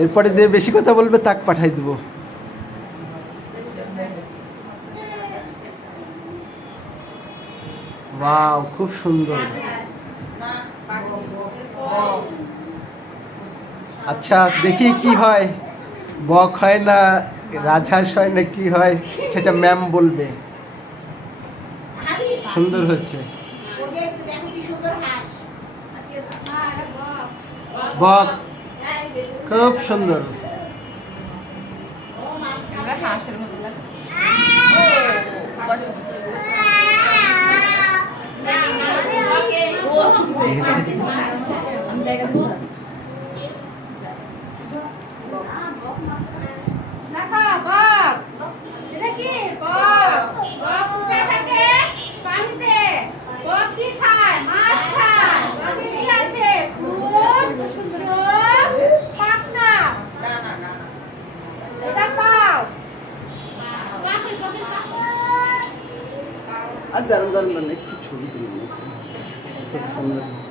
এরপরে যে বেশি কথা বলবে তাক পাঠাই দেবো। ওয়াও, খুব সুন্দর। আচ্ছা, দেখি কি হয়, বক হয় না রাজহাঁস হয় না কি হয় সেটা ম্যাম বলবে। সুন্দর হচ্ছে, বক খুব সুন্দর। আর দারুণ দারুণ একটু ছবি তুলি, খুব সুন্দর।